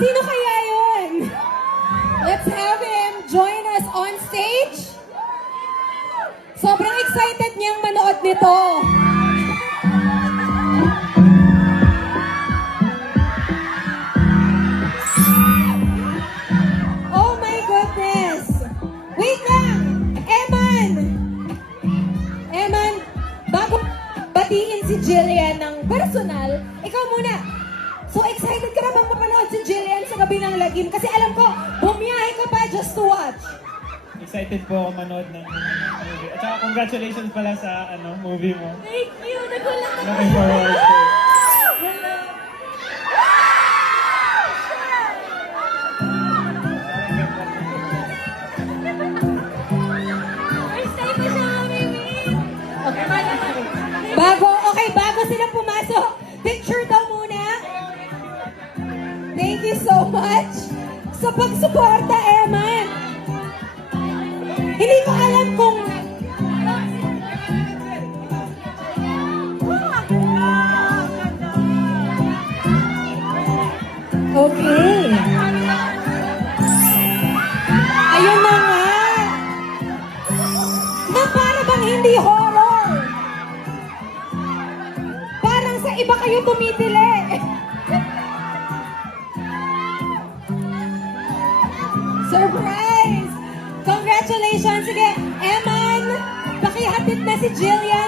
Sino kaya yun? Let's have him join us on stage. Sobrang excited niyang manood nito. Oh my goodness! Wait lang! Eman! Eman, bago batiin si Jillian ng personal, ikaw muna. So excited ka na bang mapanood si Jillian sa Gabi ng Lagim? Kasi alam ko, bumiyahe ka pa just to watch. Excited po ako manood ng movie. At saka congratulations pala sa movie mo. Thank you! Nagulat ako! Looking forward to it. Hello! First time ko siya mamimit! Okay, bago sila pumasok, picture daw muna. Thank you so much sa pagsuporta, Eman. Hindi ko alam kung... Okay. Ayun na nga. Na para bang hindi horror. Parang sa iba kayo tumitili. Surprise! Congratulations! Sige, Eman, pakihatid na si Jillian.